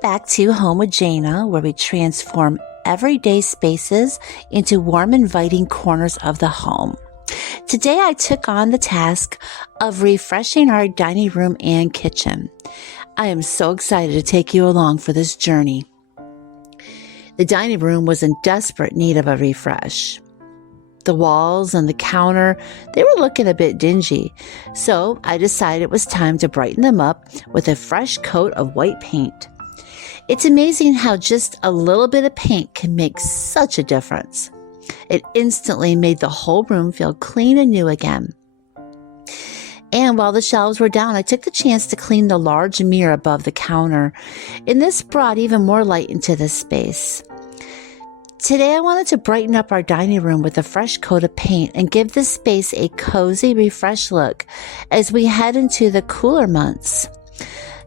back to Home with Jana, where we transform everyday spaces into warm, inviting corners of the home. Today, I took on the task of refreshing our dining room and kitchen. I am so excited to take you along for this journey. The dining room was in desperate need of a refresh. The walls and the counter, they were looking a bit dingy, so I decided it was time to brighten them up with a fresh coat of white paint. It's amazing how just a little bit of paint can make such a difference. It instantly made the whole room feel clean and new again. And while the shelves were down, I took the chance to clean the large mirror above the counter, and this brought even more light into this space. Today, I wanted to brighten up our dining room with a fresh coat of paint and give this space a cozy, refreshed look as we head into the cooler months.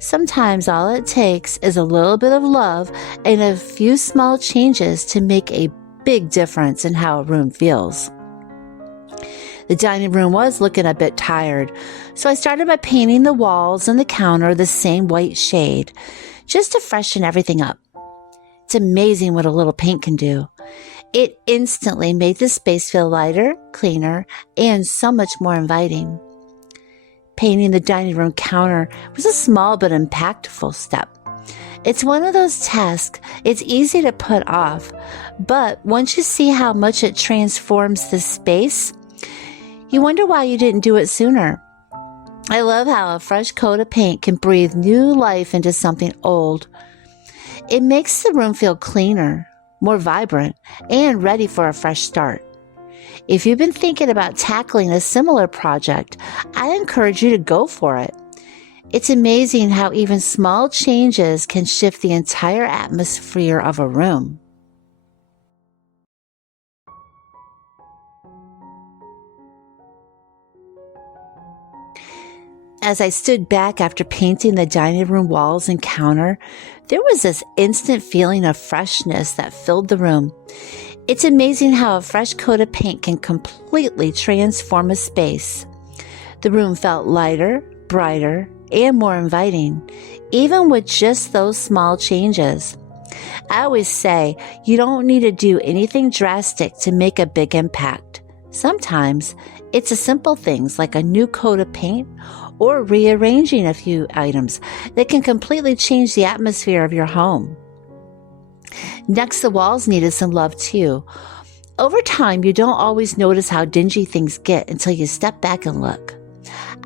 Sometimes all it takes is a little bit of love and a few small changes to make a big difference in how a room feels. The dining room was looking a bit tired, so I started by painting the walls and the counter the same white shade, just to freshen everything up. It's amazing what a little paint can do. It instantly made the space feel lighter, cleaner, and so much more inviting. Painting the dining room counter was a small but impactful step. It's one of those tasks it's easy to put off, but once you see how much it transforms the space, you wonder why you didn't do it sooner. I love how a fresh coat of paint can breathe new life into something old. It makes the room feel cleaner, more vibrant, and ready for a fresh start. If you've been thinking about tackling a similar project, I encourage you to go for it. It's amazing how even small changes can shift the entire atmosphere of a room. As I stood back after painting the dining room walls and counter, there was this instant feeling of freshness that filled the room. It's amazing how a fresh coat of paint can completely transform a space. The room felt lighter, brighter, and more inviting, even with just those small changes. I always say you don't need to do anything drastic to make a big impact. Sometimes it's the simple things like a new coat of paint or rearranging a few items that can completely change the atmosphere of your home. Next, the walls needed some love too. Over time, you don't always notice how dingy things get until you step back and look.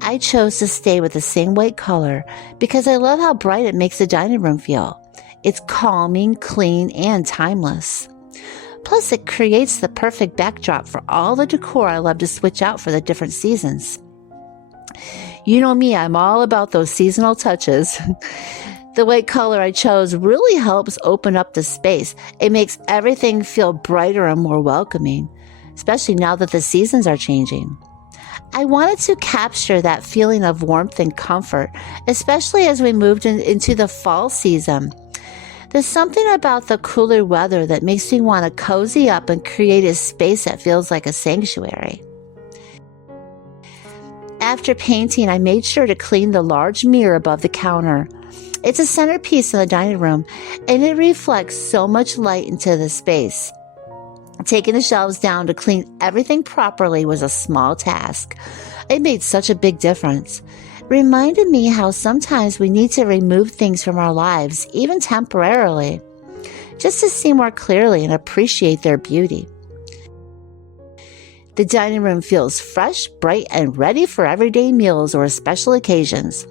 I chose to stay with the same white color because I love how bright it makes the dining room feel. It's calming, clean, and timeless. Plus, it creates the perfect backdrop for all the decor I love to switch out for the different seasons. You know me, I'm all about those seasonal touches. The white color I chose really helps open up the space. It makes everything feel brighter and more welcoming, especially now that the seasons are changing. I wanted to capture that feeling of warmth and comfort, especially as we moved into the fall season. There's something about the cooler weather that makes me want to cozy up and create a space that feels like a sanctuary. After painting, I made sure to clean the large mirror above the counter. It's a centerpiece in the dining room, and it reflects so much light into the space. Taking the shelves down to clean everything properly was a small task. It made such a big difference. It reminded me how sometimes we need to remove things from our lives, even temporarily, just to see more clearly and appreciate their beauty. The dining room feels fresh, bright, and ready for everyday meals or special occasions.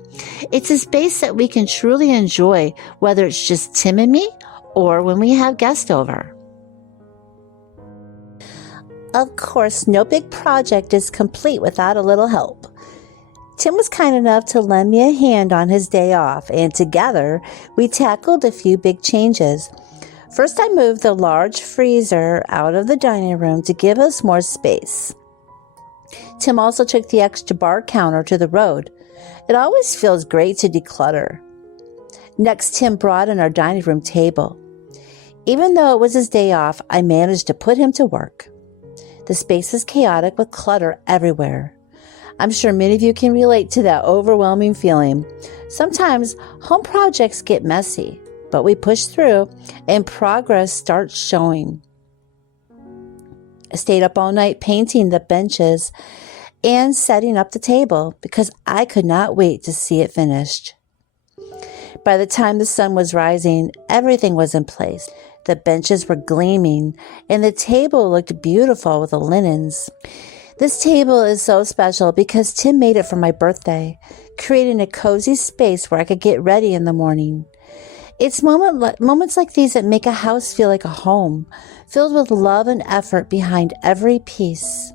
It's a space that we can truly enjoy, whether it's just Tim and me or when we have guests over. Of course, no big project is complete without a little help. Tim was kind enough to lend me a hand on his day off, and together we tackled a few big changes. First, I moved the large freezer out of the dining room to give us more space. Tim also took the extra bar counter to the road. It always feels great to declutter. Next, Tim brought in our dining room table. Even though it was his day off, I managed to put him to work. The space is chaotic with clutter everywhere. I'm sure many of you can relate to that overwhelming feeling. Sometimes home projects get messy, but we push through and progress starts showing. I stayed up all night painting the benches and setting up the table because I could not wait to see it finished. By the time the sun was rising, everything was in place. The benches were gleaming and the table looked beautiful with the linens. This table is so special because Tim made it for my birthday, creating a cozy space where I could get ready in the morning. It's moments like these that make a house feel like a home, filled with love and effort behind every piece.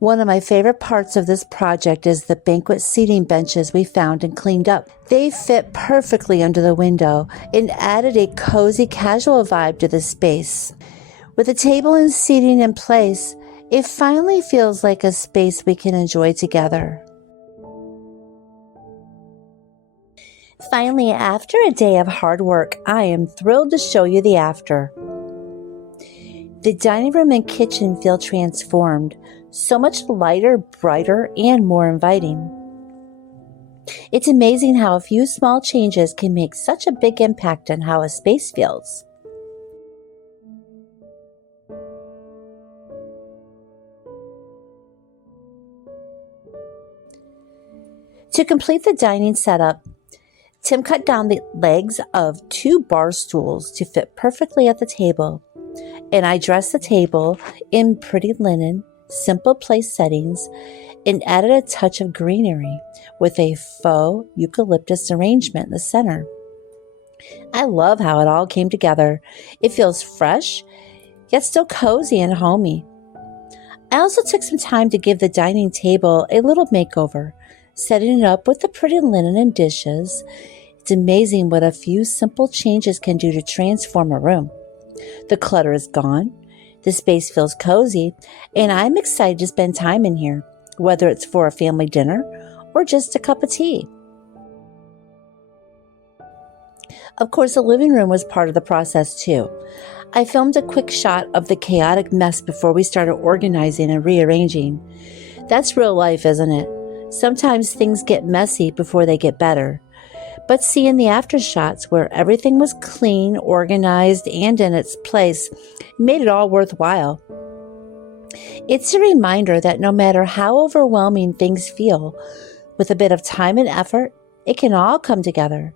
One of my favorite parts of this project is the banquet seating benches we found and cleaned up. They fit perfectly under the window and added a cozy, casual vibe to the space. With the table and seating in place, it finally feels like a space we can enjoy together. Finally, after a day of hard work, I am thrilled to show you the after. The dining room and kitchen feel transformed, so much lighter, brighter, and more inviting. It's amazing how a few small changes can make such a big impact on how a space feels. To complete the dining setup, Tim cut down the legs of 2 bar stools to fit perfectly at the table, and I dressed the table in pretty linen, simple place settings, and added a touch of greenery with a faux eucalyptus arrangement in the center. I love how it all came together. It feels fresh, yet still cozy and homey. I also took some time to give the dining table a little makeover, setting it up with the pretty linen and dishes. It's amazing what a few simple changes can do to transform a room. The clutter is gone, the space feels cozy, and I'm excited to spend time in here, whether it's for a family dinner or just a cup of tea. Of course, the living room was part of the process too. I filmed a quick shot of the chaotic mess before we started organizing and rearranging. That's real life, isn't it? Sometimes things get messy before they get better. But seeing the after shots where everything was clean, organized, and in its place made it all worthwhile. It's a reminder that no matter how overwhelming things feel, with a bit of time and effort, it can all come together.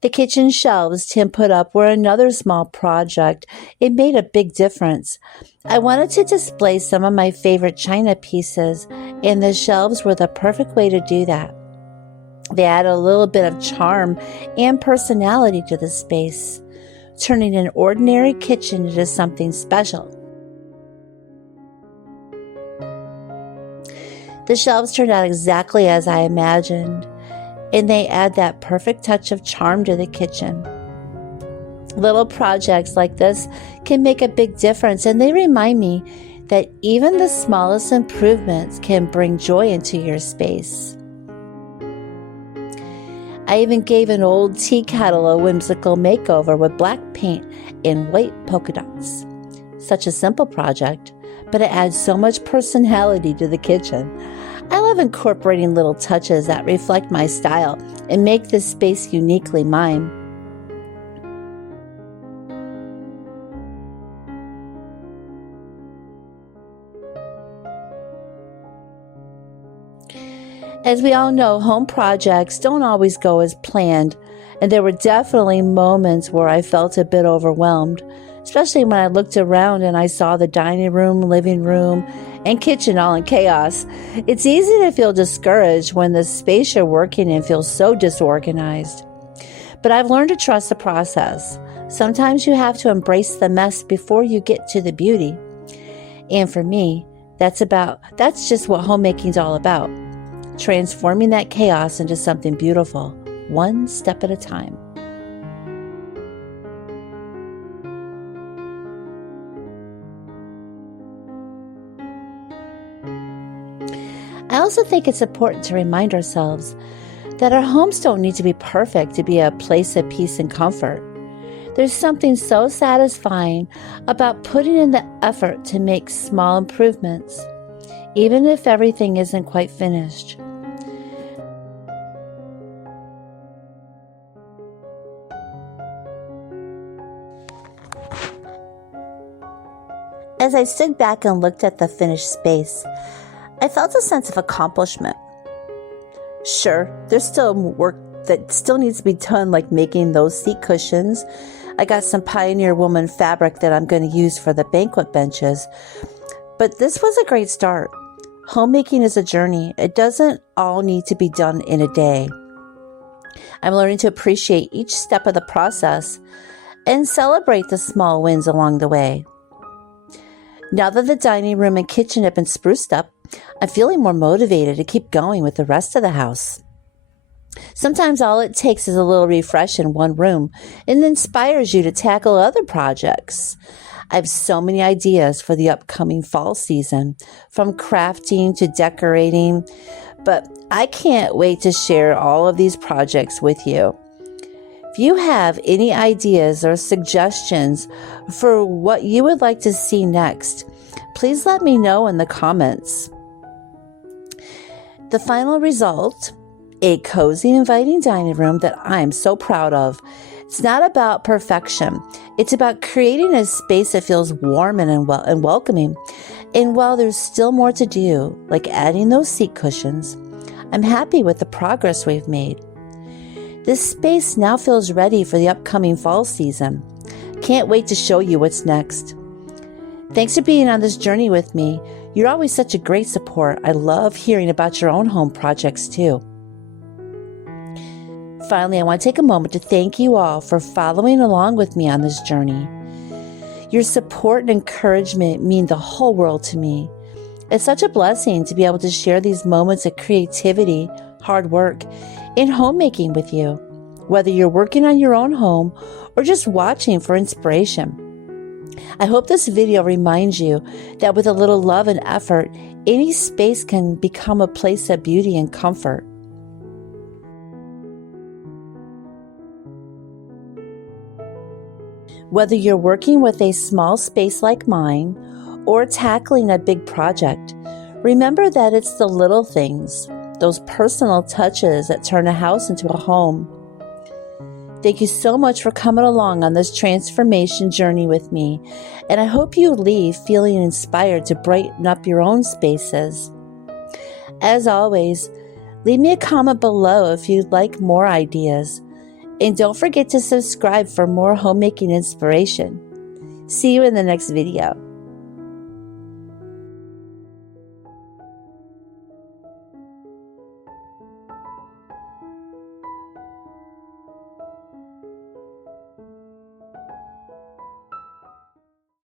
The kitchen shelves Tim put up were another small project. It made a big difference. I wanted to display some of my favorite china pieces, and the shelves were the perfect way to do that. They add a little bit of charm and personality to the space, turning an ordinary kitchen into something special. The shelves turned out exactly as I imagined, and they add that perfect touch of charm to the kitchen. Little projects like this can make a big difference, and they remind me that even the smallest improvements can bring joy into your space. I even gave an old tea kettle a whimsical makeover with black paint and white polka dots. Such a simple project, but it adds so much personality to the kitchen. I love incorporating little touches that reflect my style and make this space uniquely mine. As we all know, home projects don't always go as planned, and there were definitely moments where I felt a bit overwhelmed, especially when I looked around and I saw the dining room, living room, and kitchen all in chaos. It's easy to feel discouraged when the space you're working in feels so disorganized. But I've learned to trust the process. Sometimes you have to embrace the mess before you get to the beauty. And for me, that's just what homemaking's all about. Transforming that chaos into something beautiful, one step at a time. I also think it's important to remind ourselves that our homes don't need to be perfect to be a place of peace and comfort. There's something so satisfying about putting in the effort to make small improvements, even if everything isn't quite finished. As I stood back and looked at the finished space, I felt a sense of accomplishment. Sure, there's still work that still needs to be done, like making those seat cushions. I got some Pioneer Woman fabric that I'm going to use for the banquet benches. But this was a great start. Homemaking is a journey. It doesn't all need to be done in a day. I'm learning to appreciate each step of the process and celebrate the small wins along the way. Now that the dining room and kitchen have been spruced up, I'm feeling more motivated to keep going with the rest of the house. Sometimes all it takes is a little refresh in one room and inspires you to tackle other projects. I have so many ideas for the upcoming fall season, from crafting to decorating, but I can't wait to share all of these projects with you. If you have any ideas or suggestions for what you would like to see next, please let me know in the comments. The final result, a cozy, inviting dining room that I'm so proud of. It's not about perfection. It's about creating a space that feels warm and welcoming. And while there's still more to do, like adding those seat cushions, I'm happy with the progress we've made. This space now feels ready for the upcoming fall season. Can't wait to show you what's next. Thanks for being on this journey with me. You're always such a great support. I love hearing about your own home projects too. Finally, I want to take a moment to thank you all for following along with me on this journey. Your support and encouragement mean the whole world to me. It's such a blessing to be able to share these moments of creativity, hard work, and homemaking with you, whether you're working on your own home or just watching for inspiration. I hope this video reminds you that with a little love and effort, any space can become a place of beauty and comfort. Whether you're working with a small space like mine or tackling a big project, remember that it's the little things, those personal touches that turn a house into a home. Thank you so much for coming along on this transformation journey with me, and I hope you leave feeling inspired to brighten up your own spaces. As always, leave me a comment below if you'd like more ideas. And don't forget to subscribe for more homemaking inspiration. See you in the next video.